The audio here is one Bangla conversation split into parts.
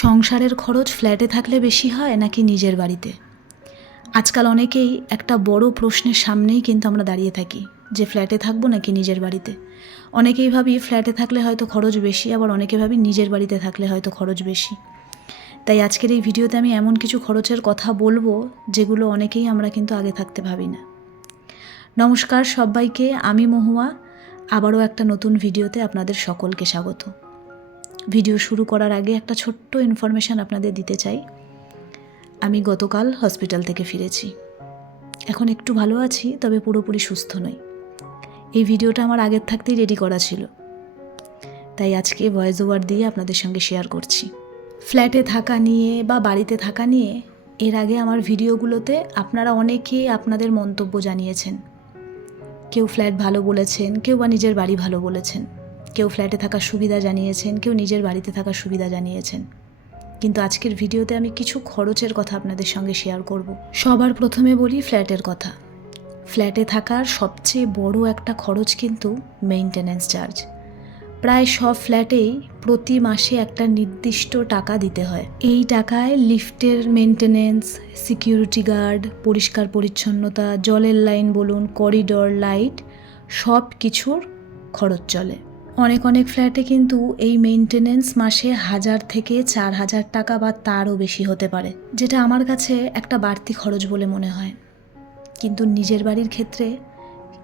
সংসারের খরচ ফ্ল্যাটে থাকলে বেশি হয় নাকি নিজের বাড়িতে? আজকাল অনেকেই একটা বড় প্রশ্নের সামনেই কিন্তু আমরা দাঁড়িয়ে থাকি যে ফ্ল্যাটে থাকবো নাকি নিজের বাড়িতে। অনেকেই ভাবি ফ্ল্যাটে থাকলে হয়তো খরচ বেশি, আবার অনেকে ভাবি নিজের বাড়িতে থাকলে হয়তো খরচ বেশি। তাই আজকের এই ভিডিওতে আমি এমন কিছু খরচের কথা বলবো যেগুলো অনেকেই আমরা কিন্তু আগে থাকতে ভাবি না। নমস্কার সবাইকে, আমি মহুয়া। আবারও একটা নতুন ভিডিওতে আপনাদের সকলকে স্বাগত। ভিডিও শুরু করার আগে একটা ছোট্ট ইনফরমেশান আপনাদের দিতে চাই। আমি গতকাল হসপিটাল থেকে ফিরেছি। এখন একটু ভালো আছি, তবে পুরোপুরি সুস্থ নই। এই ভিডিওটা আমার আগের থাকতেই রেডি করা ছিল, তাই আজকে ভয়েস ওভার দিয়ে আপনাদের সঙ্গে শেয়ার করছি। ফ্ল্যাটে থাকা নিয়ে বা বাড়িতে থাকা নিয়ে এর আগে আমার ভিডিওগুলোতে আপনারা অনেকেই আপনাদের মন্তব্য জানিয়েছেন। কেউ ফ্ল্যাট ভালো বলেছেন, কেউ বা নিজের বাড়ি ভালো বলেছেন, কেউ ফ্ল্যাটে থাকার সুবিধা জানিয়েছেন, কেউ নিজের বাড়িতে থাকার সুবিধা জানিয়েছেন। কিন্তু আজকের ভিডিওতে আমি কিছু খরচের কথা আপনাদের সঙ্গে শেয়ার করব। সবার প্রথমে বলি ফ্ল্যাটের কথা। ফ্ল্যাটে থাকার সবচেয়ে বড় একটা খরচ কিন্তু মেইনটেনেন্স চার্জ। প্রায় সব ফ্ল্যাটেই প্রতি মাসে একটা নির্দিষ্ট টাকা দিতে হয়। এই টাকায় লিফটের মেইনটেনেন্স, সিকিউরিটি গার্ড, পরিষ্কার পরিচ্ছন্নতা, জলের লাইন বলুন, করিডোর, লাইট, সব কিছুর খরচ চলে। অনেক ফ্ল্যাটে কিন্তু এই মেইনটেনেন্স মাসে 1000 থেকে 4000 টাকা বা তারও বেশি হতে পারে, যেটা আমার কাছে একটা বাড়তি খরচ বলে মনে হয়। কিন্তু নিজের বাড়ির ক্ষেত্রে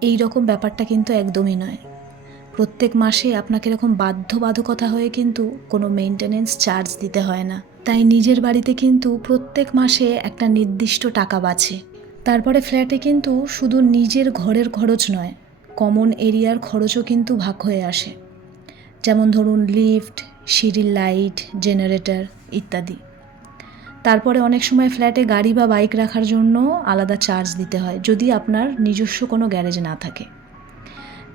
এই রকম ব্যাপারটা কিন্তু একদমই নয়। প্রত্যেক মাসে আপনাকে এরকম বাধ্যবাধকতা হয়ে কিন্তু কোনো মেইনটেনেন্স চার্জ দিতে হয় না। তাই নিজের বাড়িতে কিন্তু প্রত্যেক মাসে একটা নির্দিষ্ট টাকা বাঁচে। তারপরে ফ্ল্যাটে কিন্তু শুধু নিজের ঘরের খরচ নয়, কমন এরিয়ার খরচও কিন্তু ভাগ হয়ে আসে। যেমন ধরুন লিফট, সিঁড়ির লাইট, জেনারেটর ইত্যাদি। তারপরে অনেক সময় ফ্ল্যাটে গাড়ি বা বাইক রাখার জন্য আলাদা চার্জ দিতে হয়, যদি আপনার নিজস্ব কোনো গ্যারেজ না থাকে।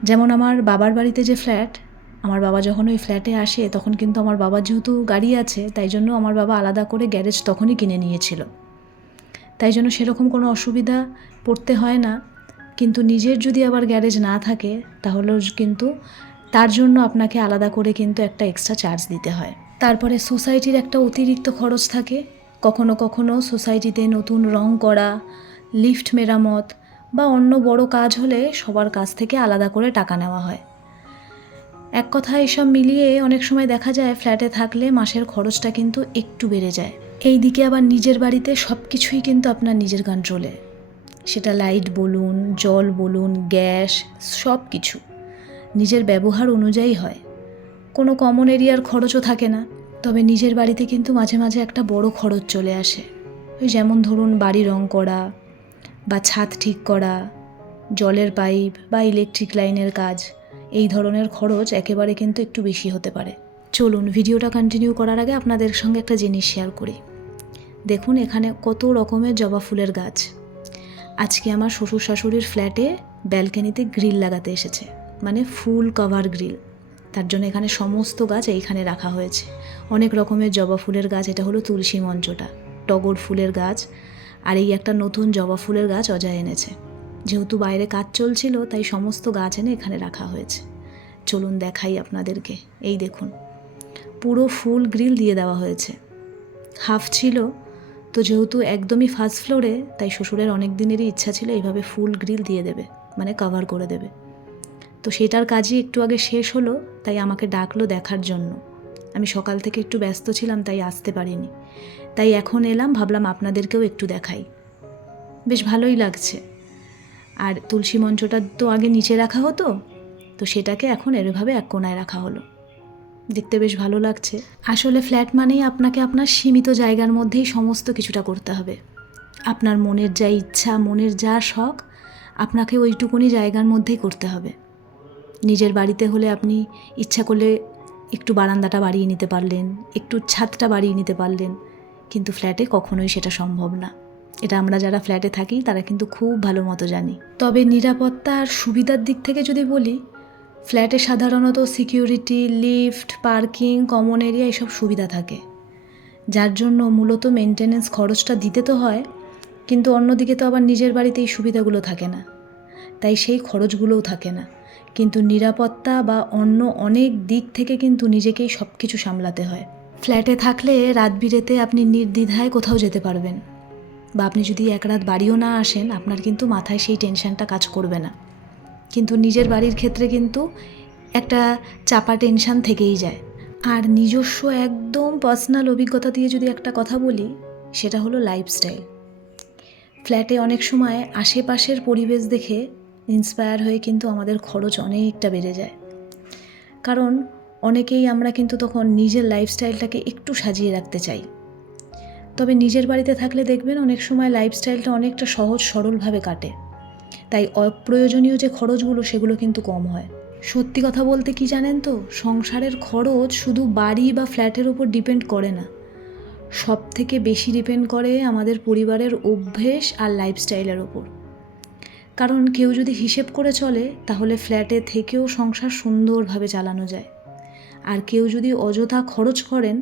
যেমন আমার বাবার বাড়িতে যে ফ্ল্যাট, আমার বাবা যখন ওই ফ্ল্যাটে আসে তখন কিন্তু আমার বাবার যেহেতু গাড়ি আছে, তাই জন্য আমার বাবা আলাদা করে গ্যারেজ তখনই কিনে নিয়েছিল। তাই জন্য সেরকম কোনো অসুবিধা পড়তে হয় না। কিন্তু নিজের যদি আবার গ্যারেজ না থাকে তাহলেও কিন্তু তার জন্য আপনাকে আলাদা করে কিন্তু একটা এক্সট্রা চার্জ দিতে হয়। তারপরে সোসাইটির একটা অতিরিক্ত খরচ থাকে। কখনো কখনো সোসাইটিতে নতুন রং করা, লিফট মেরামত বা অন্য বড় কাজ হলে সবার কাছ থেকে আলাদা করে টাকা নেওয়া হয়। এক কথা এসব মিলিয়ে অনেক সময় দেখা যায় ফ্ল্যাটে থাকলে মাসের খরচটা কিন্তু একটু বেড়ে যায়। এই দিকে আবার নিজের বাড়িতে সব কিছুই কিন্তু আপনার নিজের কন্ট্রোলে। সেটা লাইট বলুন, জল বলুন, গ্যাস, সব কিছু নিজের ব্যবহার অনুযায়ী হয়। কোনো কমন এরিয়ার খরচও থাকে না। তবে নিজের বাড়িতে কিন্তু মাঝে মাঝে একটা বড় খরচ চলে আসে। ওই যেমন ধরুন বাড়ি রং করা বা ছাদ ঠিক করা, জলের পাইপ বা ইলেকট্রিক লাইনের কাজ, এই ধরনের খরচ একেবারে কিন্তু একটু বেশি হতে পারে। চলুন ভিডিওটা কন্টিনিউ করার আগে আপনাদের সঙ্গে একটা জিনিস শেয়ার করি। দেখুন এখানে কত রকমের জবা ফুলের গাছ। আজকে আমার শ্বশুর শাশুড়ির ফ্ল্যাটে ব্যালকনিতে গ্রিল লাগাতে এসেছে, মানে ফুল কভার গ্রিল। তার জন্য এখানে সমস্ত গাছ এইখানে রাখা হয়েছে। অনেক রকমের জবা ফুলের গাছ। এটা হলো তুলসী মঞ্চটা, টগর ফুলের গাছ, আর এই একটা নতুন জবা ফুলের গাছ অজয় এনেছে। যেহেতু বাইরে কাজ চলছিল তাই সমস্ত গাছ এনে এখানে রাখা হয়েছে। চলুন দেখাই আপনাদেরকে। এই দেখুন পুরো ফুল গ্রিল দিয়ে দেওয়া হয়েছে। হাফ ছিল তো, যেহেতু একদমই ফার্স্ট ফ্লোরে, তাই শ্বশুরের অনেক দিনেরই ইচ্ছা ছিল এইভাবে ফুল গ্রিল দিয়ে দেবে, মানে কভার করে দেবে। তো সেটার কাজই একটু আগে শেষ হলো, তাই আমাকে ডাকলো দেখার জন্য। আমি সকাল থেকে একটু ব্যস্ত ছিলাম তাই আসতে পারিনি। তাই এখন এলাম, ভাবলাম আপনাদেরকেও একটু দেখাই। বেশ ভালোই লাগছে। আর তুলসী মঞ্চটা তো আগে নিচে রাখা হতো, তো সেটাকে এখন এভাবে এক কোণায় রাখা হলো। দেখতে বেশ ভালো লাগছে। আসলে ফ্ল্যাট মানেই আপনাকে আপনার সীমিত জায়গার মধ্যেই সমস্ত কিছুটা করতে হবে। আপনার মনের যা ইচ্ছা, মনের যা শখ, আপনাকে ওইটুকুনি জায়গার মধ্যেই করতে হবে। নিজের বাড়িতে হলে আপনি ইচ্ছা করলে একটু বারান্দাটা বাড়িয়ে নিতে পারলেন, একটু ছাদটা বাড়িয়ে নিতে পারলেন, কিন্তু ফ্ল্যাটে কখনোই সেটা সম্ভব না। এটা আমরা যারা ফ্ল্যাটে থাকি তারা কিন্তু খুব ভালো মতো জানি। তবে নিরাপত্তা আর সুবিধার দিক থেকে যদি বলি, ফ্ল্যাটে সাধারণত security, lift, parking, common area এসব সুবিধা থাকে, যার জন্য মূলত মেনটেনেন্স খরচটা দিতে তো হয়, কিন্তু অন্যদিকে তো আবার নিজের বাড়িতে এই সুবিধাগুলো থাকে না, তাই সেই খরচগুলোও থাকে না। কিন্তু নিরাপত্তা বা অন্য অনেক দিক থেকে কিন্তু নিজেকেই সব কিছু সামলাতে হয়। ফ্ল্যাটে থাকলে রাত বিরেতে আপনি নির্দ্বিধায় কোথাও যেতে পারবেন, বা আপনি যদি এক রাত বাড়িও না আসেন আপনার কিন্তু মাথায় সেই টেনশনটা কাজ করবে না। কিন্তু নিজের বাড়ির ক্ষেত্রে কিন্তু একটা চাপা টেনশন থেকেই যায়। আর নিজস্ব একদম পার্সোনাল অভিজ্ঞতা দিয়ে যদি একটা কথা বলি, সেটা হলো লাইফস্টাইল। ফ্ল্যাটে অনেক সময় আশেপাশের পরিবেশ দেখে ইন্সপায়ার হয়ে কিন্তু আমাদের খরচ অনেকটা বেড়ে যায়। কারণ অনেকেই আমরা কিন্তু তখন নিজের লাইফস্টাইলটাকে একটু সাজিয়ে রাখতে চাই। তবে নিজের বাড়িতে থাকলে দেখবেন অনেক সময় লাইফস্টাইলটা অনেকটা সহজ সরলভাবে কাটে, তাই অপ্রয়োজনীয় যে খরচগুলো সেগুলো কিন্তু কম হয়। সত্যি কথা বলতে কি জানেন তো, সংসারের খরচ শুধু বাড়ি বা ফ্ল্যাটের উপর ডিপেন্ড করে না, সব থেকে বেশি ডিপেন্ড করে আমাদের পরিবারের অভ্যেস আর লাইফস্টাইলের ওপর। কারণ কেউ যদি হিসেব করে চলে তাহলে ফ্ল্যাটে থেকেও সংসার সুন্দরভাবে চালানো যায়, আর কেউ যদি অযথা খরচ করেন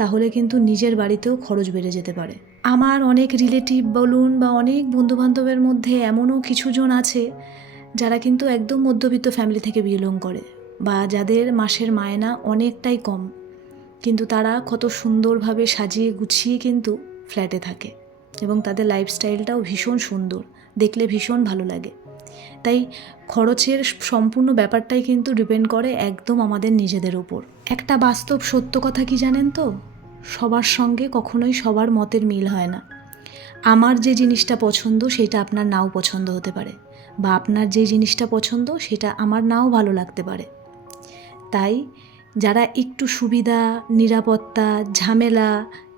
তাহলে কিন্তু নিজের বাড়িতেও খরচ বেড়ে যেতে পারে। আমার অনেক রিলেটিভ বলুন বা অনেক বন্ধুবান্ধবের মধ্যে এমনও কিছুজন আছে যারা কিন্তু একদম মধ্যবিত্ত ফ্যামিলি থেকে বিলং করে, বা যাদের মাসের মায়না অনেকটাই কম, কিন্তু তারা কত সুন্দরভাবে সাজিয়ে গুছিয়ে কিন্তু ফ্ল্যাটে থাকে এবং তাদের লাইফস্টাইলটাও ভীষণ সুন্দর, দেখলে ভীষণ ভালো লাগে। তাই খরচের সম্পূর্ণ ব্যাপারটাই কিন্তু ডিপেন্ড করে একদম আমাদের নিজেদের ওপর। একটা বাস্তব সত্য কথা কি জানেন তো, সবার সঙ্গে কখনোই সবার মতের মিল হয় না। আমার যে জিনিসটা পছন্দ সেটা আপনার নাও পছন্দ হতে পারে, বা আপনার যে জিনিসটা পছন্দ সেটা আমার নাও ভালো লাগতে পারে। তাই যারা একটু সুবিধা, নিরাপত্তা, ঝামেলা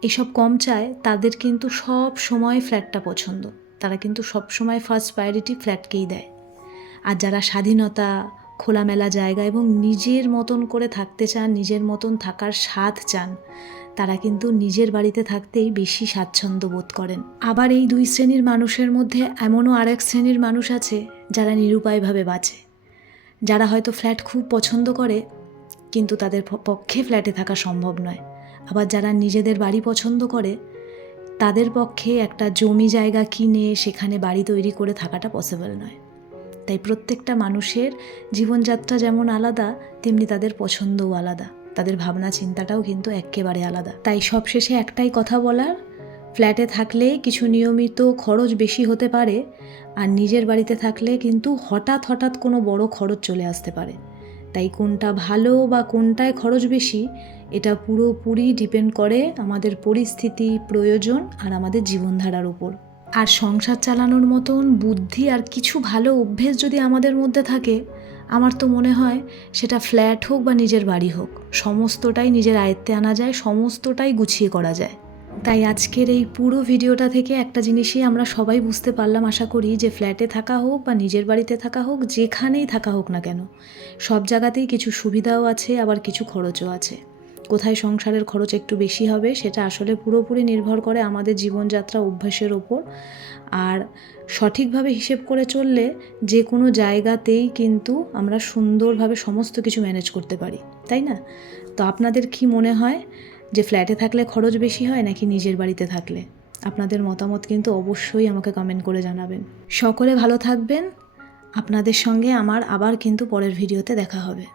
এসব কম চায় তাদের কিন্তু সব সময় ফ্ল্যাটটা পছন্দ, তারা কিন্তু সব সময় ফার্স্ট প্রায়োরিটি ফ্ল্যাটকেই দেয়। আর যারা স্বাধীনতা, খোলামেলা জায়গা এবং নিজের মতন করে থাকতে চান, নিজের মতন থাকার স্বাদ চান, তারা কিন্তু নিজের বাড়িতে থাকতেই বেশি স্বাচ্ছন্দ্য বোধ করেন। আবার এই দুই শ্রেণীর মানুষের মধ্যে এমনও আরেক শ্রেণীর মানুষ আছে যারা নিরুপায়ভাবে বাঁচে, যারা হয়তো ফ্ল্যাট খুব পছন্দ করে কিন্তু তাদের পক্ষে ফ্ল্যাটে থাকা সম্ভব নয়। আবার যারা নিজেদের বাড়ি পছন্দ করে তাদের পক্ষে একটা জমি জায়গা কিনে সেখানে বাড়ি তৈরি করে থাকাটা পসিবল নয়। তাই প্রত্যেকটা মানুষের জীবনযাত্রা যেমন আলাদা, তেমনি তাদের পছন্দও আলাদা, তাদের ভাবনা চিন্তাটাও কিন্তু একেবারে আলাদা। তাই সবশেষে একটাই কথা বলার, ফ্ল্যাটে থাকলে কিছু নিয়মিত খরচ বেশি হতে পারে, আর নিজের বাড়িতে থাকলে কিন্তু হঠাৎ কোনো বড় খরচ চলে আসতে পারে। তাই কোনটা ভালো বা কোনটায় খরচ বেশি এটা পুরোপুরি ডিপেন্ড করে আমাদের পরিস্থিতি, প্রয়োজন আর আমাদের জীবনধারার উপর। আর সংসার চালানোর মতন বুদ্ধি আর কিছু ভালো অভ্যেস যদি আমাদের মধ্যে থাকে, আমার তো মনে হয় সেটা ফ্ল্যাট হোক বা নিজের বাড়ি হোক, সমস্তটাই নিজের আয়ত্তে আনা যায়, সমস্তটাই গুছিয়ে করা যায়। তাই আজকের এই পুরো ভিডিওটা থেকে একটা জিনিসই আমরা সবাই বুঝতে পারলাম আশা করি, যে ফ্ল্যাটে থাকা হোক বা নিজের বাড়িতে থাকা হোক, যেখানেই থাকা হোক না কেন, সব জায়গাতেই কিছু সুবিধাও আছে আবার কিছু খরচও আছে। কোথায় সংসারের খরচ একটু বেশি হবে সেটা আসলে পুরোপুরি নির্ভর করে আমাদের জীবনযাত্রা অভ্যাসের ওপর। আর সঠিকভাবে হিসেব করে চললে যে কোনো জায়গাতেই কিন্তু আমরা সুন্দরভাবে সমস্ত কিছু ম্যানেজ করতে পারি, তাই না? তো আপনাদের কি মনে হয় যে ফ্ল্যাটে থাকলে খরচ বেশি হয় নাকি নিজের বাড়িতে থাকলে? আপনাদের মতামত কিন্তু অবশ্যই আমাকে কমেন্ট করে জানাবেন। সকলে ভালো থাকবেন। আপনাদের সঙ্গে আমার আবার কিন্তু পরের ভিডিওতে দেখা হবে।